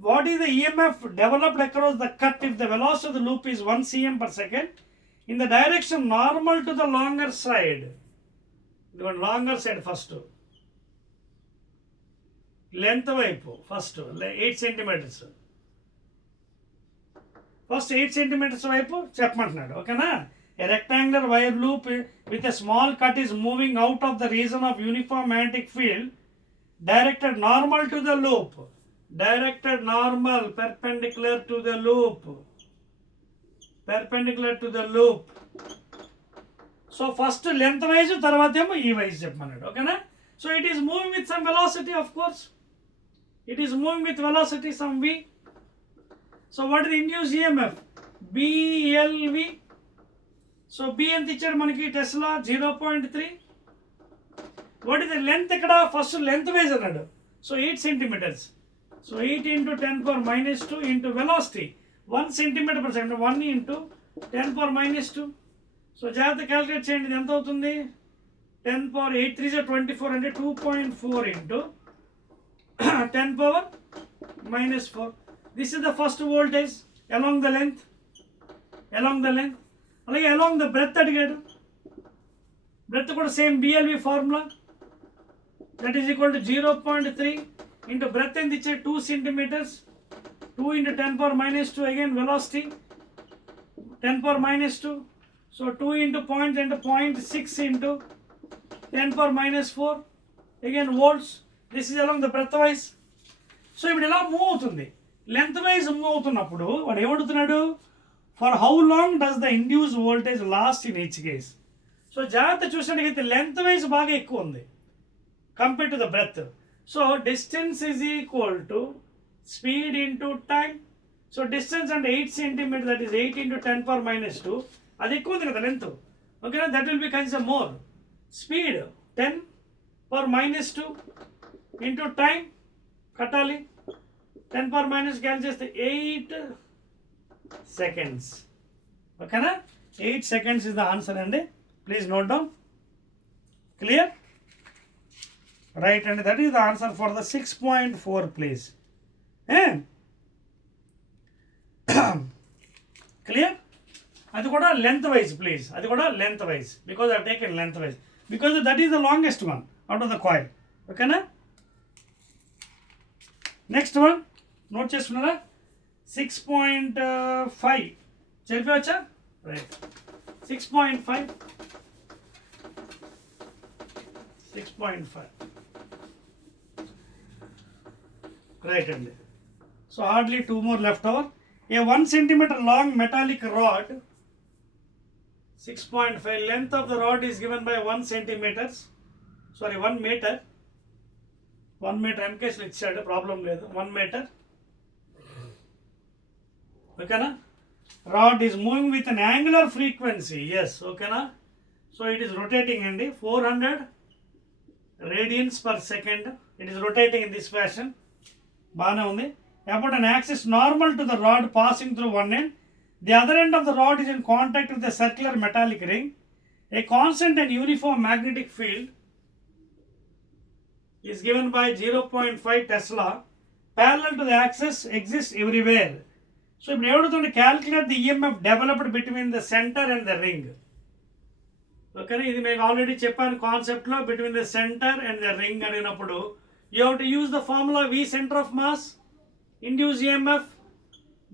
What is the EMF developed across the cut if the velocity of the loop is 1 cm/s in the direction normal to the longer side. ఇదిగోండి లాంగర్ సైడ్ ఫస్ట్ లెంత్ వైపు ఫస్ట్ 8 cm, first 8 cm వైపు చెప్పమంటున్నాడు. ఓకేనా? A rectangular wire loop with a small cut is moving out of the region of uniform magnetic field directed normal to the loop. Directed normal, perpendicular to the loop. Perpendicular to the loop. So first length wise, tarvata emo e wise cheppmannadu. Okay? So it is moving with some velocity, of course. It is moving with velocity some v. So what is the induced EMF? BLV. So B ఎంత ఇచ్చాడు మనకి టెస్లా 0.3. What is the length ఇక్కడ first length wise అన్నాడు. సో 8 cm. So 8 × 10⁻² into velocity 1 cm/s, 1 × 10⁻². సో జాగ్రత్త క్యాలిక్యులేట్ చేయండి, ఇది ఎంత అవుతుంది? 10⁻8 3 = 24 అంటే 2.4 × 10⁻⁻4. This is the first voltage along the length. అలాగే అలాంగ్ ద బ్రెత్ అడిగాడు. బ్రెత్ కూడా same BLV formula, that is equal to 0.3 into breadth ఎంత ఇచ్చే 2 cm, 2 × 10⁻² again velocity 10⁻². So 2 × point అంటే 0.6 × 10⁻⁴ again volts. This is along the breadth wise. So ఇప్పుడు ఇలా move అవుతుంది, length wise move అవుతున్నప్పుడు వాడు ఏమడుగుతున్నాడు, for how long does the induce voltage last in each case. So జాగ్రత్త చూసినట్టయితే లెంత్ వైజ్ బాగా ఎక్కువ ఉంది compare to the breadth. So distance is equal to speed into time. So distance అంటే 8 cm, that is 8 × 10⁻². అది ఎక్కువ ఉంది కదా లెంత్. ఓకేనా? That will be consider more. Speed 10⁻² into time కట్టాలి. 10⁻² క్యాన్సిల్ చేస్తే 8 seconds. ఓకేనా? 8 seconds is the answer అండి. Please note down. Clear? Right అండి, that is the answer for the 6.4 please. Clear? అది కూడా లెంత్ వైజ్ ప్లీజ్, అది కూడా lengthwise, because I taken lengthwise because that is the longest one out of the coil. ఓకేనా? Next one note చేసుకున్నారా? 6.5 చెప్పవచ్చా? Right. 6.5 right అండి. So hardly 2 more left over. A 1 cm long metallic rod, 6.5 length of the rod is given by 1 meter. 1 meter MKS ఇచ్చాడు, problem లేదు. 1 meter. ఓకేనా? Rod is moving with an angular frequency. Yes. ఓకేనా? So it is rotating అండి, 400 radians/s. It is rotating in this fashion. బాగానే ఉంది. About an axis normal to the rod passing through one end. The other end of the rod is in contact with a circular metallic ring. A constant and uniform magnetic field is given by 0.5 Tesla parallel to the axis exists everywhere. So ఇప్పుడు ఏమవుతుంది, calculate the EMF developed between the centre and the ring. ఓకేనా? ఇది నేను already చెప్పాను కాన్సెప్ట్లో, between the centre and the ring అడిగినప్పుడు you have to use the formula V centre of mass induced EMF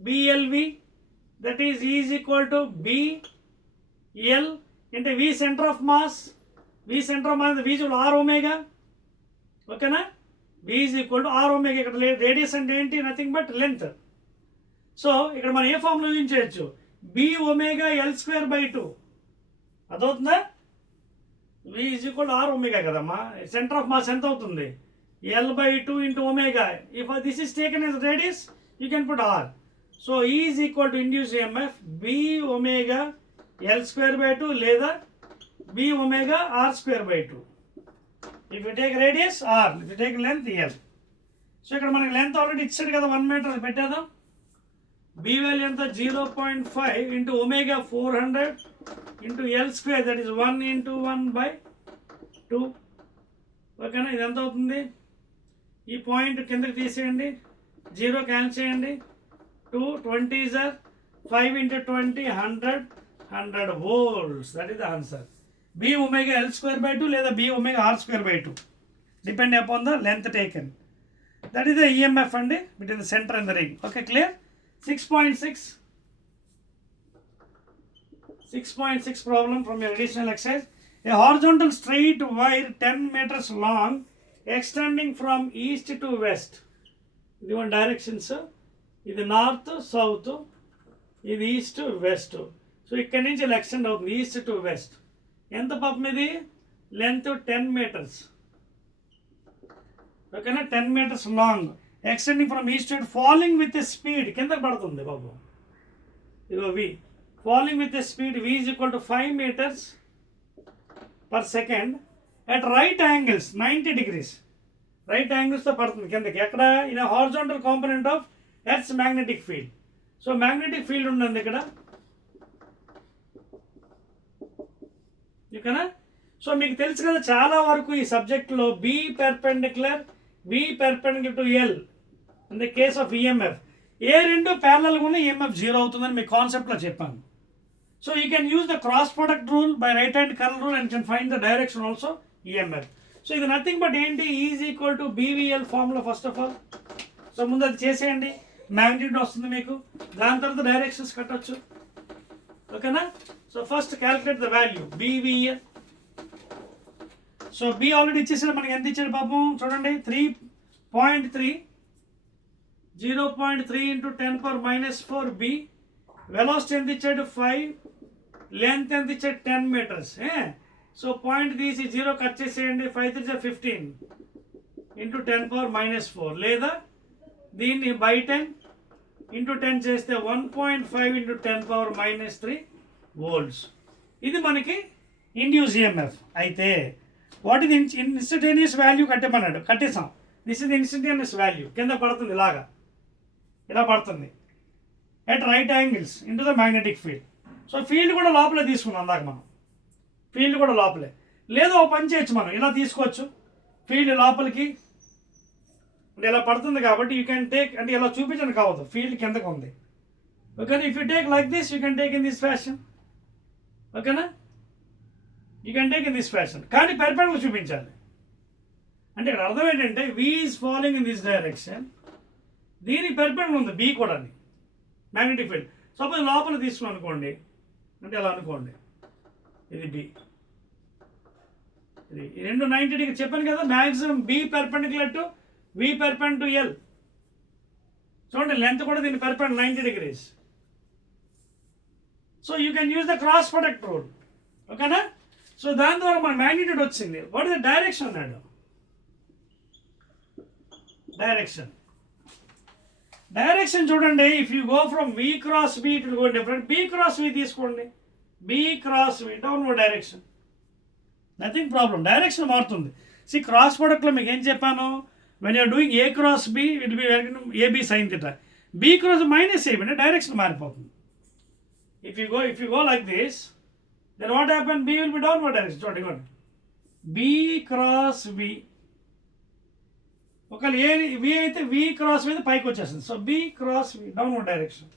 BLV, that is equal to BL అంటే V centre of mass. V centre of mass V R omega. ఓకేనా? V is equal to R omega. ఇక్కడ radius అంటే ఏంటి? Nothing but length. So ఇక్కడ మనం ఏ formula use చేయొచ్చు? B⍵L²/2. అదవుతుందా? V is equal to R omega కదమ్మా. Centre of mass ఎంత అవుతుంది? L/2 × omega. If this is taken as radius you can put R. So E is equal to induce EMF B⍵L²/2 లేదా B⍵R²/2. If you take radius R, if you take length L. So ఇక్కడ మనకి length already ఇచ్చాడు కదా 1 meter, పెట్టేద్దాం. B value ఎంత 0.5 into omega 400 into L square, that is 1 into 1 by 2. ఓకేనా, ఇది ఎంత అవుతుంది? ఈ పాయింట్ కిందకి తీసేయండి, 0 క్యాన్సిల్ చేయండి, 2 20s are 5 into 20 100 volts. That is the answer. B omega L square by 2 లేదా B omega R square by 2 depend upon the length taken. That is the EMF అండి between the center and the ring. Okay, clear? 6.6 problem from your additional exercise. A horizontal straight wire 10 meters long extending from east to west. ఇది one directions, ఇది north south, ఇది east west. So ఇక్కడి నుంచి ఇలా ఎక్స్టెండ్ అవుతుంది east to west. ఎంత పాపం ఇది? Length 10 meters. ఓకేనా, 10 meters long extending from east to falling with speed, కిందకి పడుతుంది బాబు. ఇదిగో V falling with speed v is equal to 5 meters per second at right angles 90 degrees. Right యాంగిల్స్తో పడుతుంది కిందకి. ఎక్కడ? In horizontal component of earth's magnetic field. So magnetic field ఉంటుంది ఇక్కడ, ఓకేనా. సో మీకు తెలుసు కదా చాలా వరకు ఈ సబ్జెక్ట్లో B perpendicular to L in the case of EMF. ఏ రెండు ప్యారలల్గా ఉన్న EMF 0 అవుతుందని మీ కాన్సెప్ట్లో చెప్పాను. So you can use the cross product rule by right hand curl rule and can find the direction also EMF. So ఇది నథింగ్ బట్ ఏంటి? Is equal to BVL formula first of all. So ముందు అది చేసేయండి, మ్యాగ్నిట్యూడ్ వస్తుంది మీకు, దాని తర్వాత డైరెక్షన్స్ కట్టచ్చు, ఓకేనా. So first calculate the value BVL. So B already ఇచ్చేసాడు మనకి. ఎంత ఇచ్చాడు పాపం చూడండి, 3.3, 0.3 into 10 power minus 4 B. వెలాసిటీ ఎంత ఇచ్చాడు? 5. లెంత్ ఎంత ఇచ్చాడు? 10 meters. సో పాయింట్ తీసి 0 కట్ చేసేయండి, 5 3 15 into 10 power minus 4, లేదా దీన్ని బై 10 into 10 చేస్తే 1.5 into 10 power minus 3 volts. ఇది మనకి ఇండ్యూస్ EMF. అయితే వాట్ ఇది ఇన్స్టంటేనియస్ వాల్యూ కట్టమన్నాడు, కట్టేసాం. This is instantaneous value. కింద పడుతుంది ఇలాగా, ఇలా పడుతుంది at right angles into the magnetic field. So field కూడా లోపలే తీసుకున్నాం అందాక మనం, ఫీల్డ్ కూడా లోపలే. లేదా ఓ పని చేయొచ్చు, మనం ఇలా తీసుకోవచ్చు ఫీల్డ్ లోపలికి, అంటే ఇలా పడుతుంది కాబట్టి యూ కెన్ టేక్, అంటే ఇలా చూపించండి కావద్దు, ఫీల్డ్ కిందకు ఉంది, ఓకేనా. If you take like this you can take in this fashion, ఓకేనా. You can take in this fashion, కానీ పెర్పెండిక్యులర్ చూపించాలి. అంటే ఇక్కడ అర్థం ఏంటంటే V is following in this direction, దీనికి పెర్పెండిక్యులర్ ఉంది B కూడా మ్యాగ్నెటిక్ ఫీల్డ్. సపోజ్ లోపల తీసుకున్నాం అనుకోండి, అంటే అలా అనుకోండి, ఇది B, ఇది ఈ రెండు 90 డిగ్రీ చెప్పాను కదా. Maximum B perpendicular to V perpendicular to L. చూడండి లెంత్ కూడా దీని perpendicular 90 degrees. So you can use the cross product rule, ఓకేనా. సో దాని ద్వారా మన మ్యాగ్నిట్యూడ్ వచ్చింది. వాట్ ఇస్ ద డైరెక్షన్ అన్నాడు? డైరెక్షన్ చూడండి, if you go from V cross V it will go different. B cross V తీసుకోండి, B cross V downward direction, nothing problem, direction మారుతుంది. C cross ప్రొడక్ట్లో మీకు ఏం చెప్పాను, when you're doing A cross B it be AB sin theta, B cross minus AB అంటే direction మారిపోతుంది. If you go like this, then what happen? B will be downward direction. చూడండి B cross V, ఒకవేళ V అయితే V cross మీద పైకి వచ్చేస్తుంది. So B cross V downward direction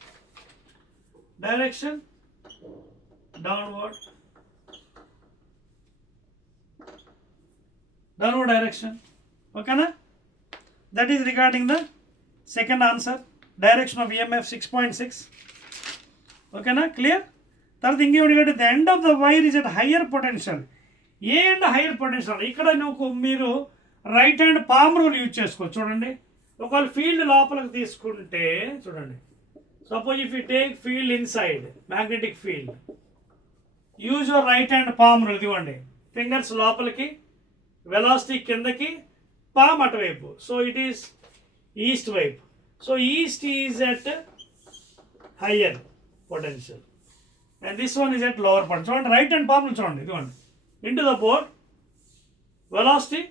downward direction, ఓకేనా. That is regarding the second answer, direction of EMF 6.6, ఓకేనా. Clear? తర్వాత ఇంకేమిటి, the end of the wire is at higher potential. ఏ ఎండ్ హయ్యర్ పొటెన్షియల్? ఇక్కడ మీరు right hand palm rule use చేసుకోవచ్చు. చూడండి, ఒకవేళ ఫీల్డ్ లోపలికి తీసుకుంటే చూడండి, suppose if you take field inside magnetic field, use your right hand palm rule. ఇదిగోండి, ఫింగర్స్ లోపలికి, వెలాసిటీ కిందకి, పామ్ అటువైపు. సో ఇట్ ఈస్ ఈస్ట్ వైపు. So east is at higher potential and this one is at lower potential. చూడండి right hand palm చూడండి, ఇదిగోండి, into the board, velocity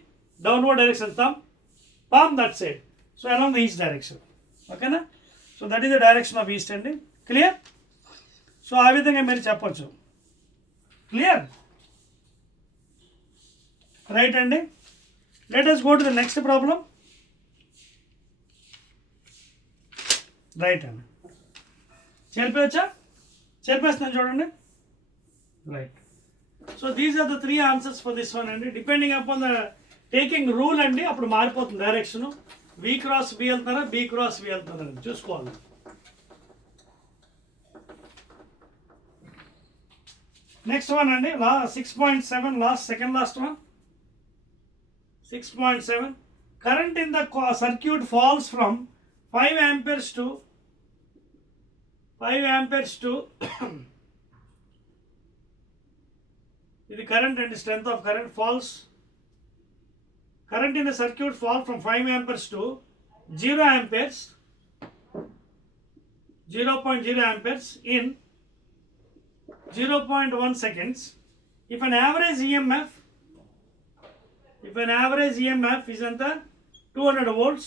downward direction, thumb, palm that side. So along the east direction, ఓకేనా. So so that is the direction of east అండి. Clear? So ఆ విధంగా మీరు చెప్పొచ్చు. Clear? Right అండి. Let us go to the next problem. Right అండి. చేరిపోవచ్చా? చేరిపేస్తున్నాను చూడండి. Right. So these are the 3 answers for this one అండి. Depending upon the taking rule అండి, అప్పుడు మారిపోతుంది డైరెక్షన్. వి క్రాస్ బి వెళ్తారా, బి క్రాస్ బి వెళ్తారా అని చూసుకోవాలి. నెక్స్ట్ వన్ అండి, 6.7 second last one. 6.7 current in the circuit falls from 5 amperes to the current and strength of current falls. Current in the circuit fall from 5 amperes to 0 amperes, 0.0 amperes in 0.1 seconds. If an average EMF is anta 200 volts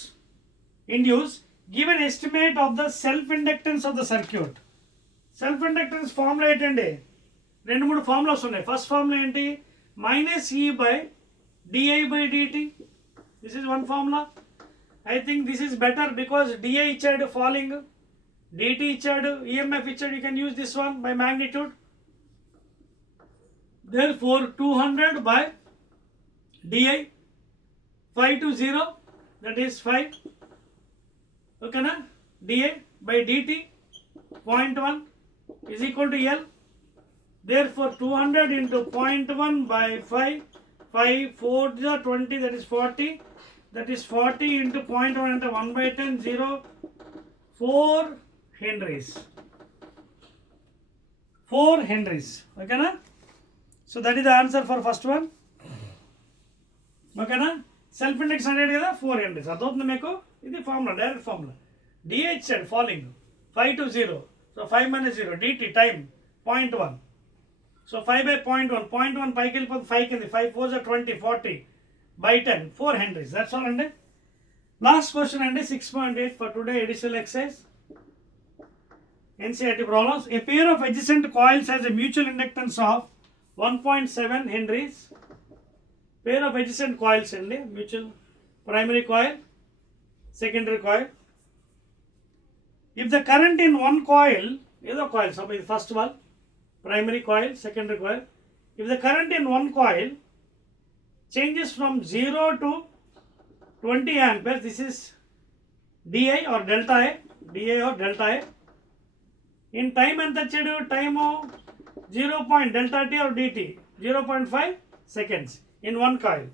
induced, give an estimate of the self inductance of the circuit. Self inductance formula ఏంటండి? 2-3 ఫార్ములాస్ ఉన్నాయి. First formula ఏంటి? -E by di by dt. This is one formula. I think this is better because di ఇచ్చాడు falling, dt ఇచ్చాడు, EMF ఇచ్చాడు. You can use this one by magnitude. Therefore 200 by di, 5 to 0, that is 5. Okay na? di by dt 0.1 is equal to L. Therefore 200 into 0.1 by 5, 4 20, that is 40. That is 40 into 0.1 into 1 by 10, 0, 4 henries. 4 henries. Okay na? So that is the answer for first one. ఓకేనా? Self induction అనేది కదా 4 henries. అర్థమవుతుంది మీకు? ఇది formula, direct formula. DA ఇచ్చాడు ఫాలోయింగ్ 5 to 0. సో 5 minus 0 dt time 0.1. సో 5 by 0.1, 0.1 పైకి వెళ్ళిపోతుంది, 5 కింది, 5 4 20, 40 by 10, 4 henries. దట్స్ ఆల్ అండి. లాస్ట్ క్వశ్చన్ అండి, 6.8 for today additional exercise NCERT problems. A pair of adjacent coils has a mutual inductance of 1.7 henries. Pair of adjacent coils అండి, mutual primary coil, secondary coil. If the current in one coil, ఏదో coil, suppose the first one primary coil, secondary coil. If the current in one coil changes from 0 to 20 amperes, this is di or delta A, in time ఎంత వచ్చాడు? టైము 0. delta t or dt 0.5 seconds in one coil.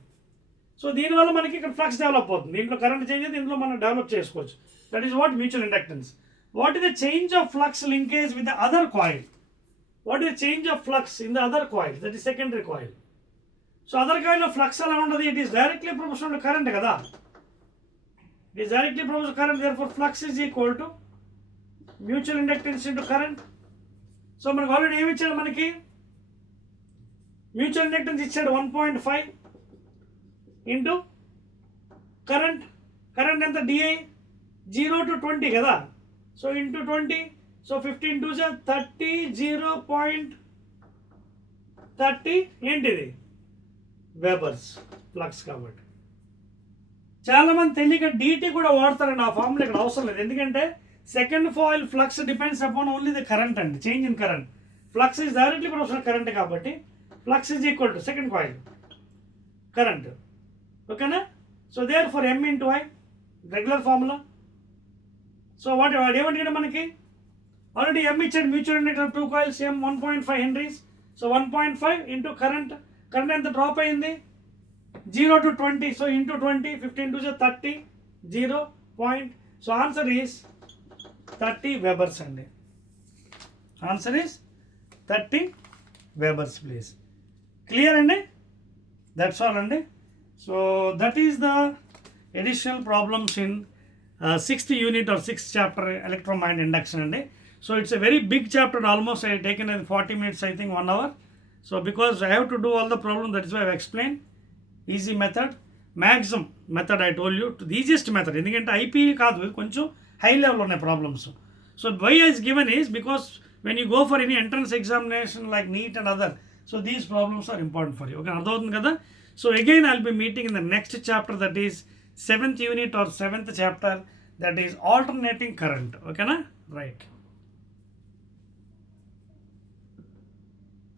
So దీనివల్ల మనకి ఇక్కడ flux develop అవుతుంది. దీంట్లో current change అయితే దీంట్లో మనం డెవలప్ చేసుకోవచ్చు. That is what mutual inductance. What is the change of flux linkage with the other coil? What is the change of flux in the other coil? That is secondary coil. So other కాయిల్లో flux ఎలా ఉండదు? It is directly proportional to current కదా. It is directly proportional current. Therefore flux is equal to mutual inductance into current. So మనకు already ఏమి ఇచ్చాడు? మనకి mutual inductance ఇచ్చాడు 1.5 into current. Current ఎంత? డిఐ 0 to 20 కదా. సో ఇంటూ 20, సో 15 2 30, 0.30 ఏంటిది? Webers flux. కాబట్టి చాలామంది తెలియక డిటి కూడా వాడతారండి. ఆ ఫార్ములా ఇక్కడ అవసరం లేదు, ఎందుకంటే second coil flux depends upon only the current అండి, change in current. Flux is directly proportional current కాబట్టి flux is equal to second coil current. ఓకేనా? So therefore M into I, regular formula. సో వాడు ఏమంటాడు మనకి? Already M ఇచ్చాడు, mutual inductor 2 coils, M 1.5 henries. So 1.5 into current. Current ఎంత drop అయింది? 0 to 20. So into 20, 15 2 30, 0. So answer is 30 వెబర్స్ అండి. Answer is 30 webers please. Clear అండి? That's all అండి. So that is the additional problems in 6th unit or 6th chapter electromagnetic induction అండి. So it's a very big chapter, almost I have taken 40 minutes, I think 1 hour. So because I have to do all the problem, that is why I have explained easy method, maximum method I told you, to the easiest method. ఎందుకంటే IPE కాదు, కొంచెం high level on problems. So why is given is because when you go for any entrance examination like NEET and other, so these problems are important for you. Okay, అర్థమవుతుంది కదా. So again I'll be meeting in the next chapter, that is 7th unit or 7th chapter, that is alternating current. Okay na? Right.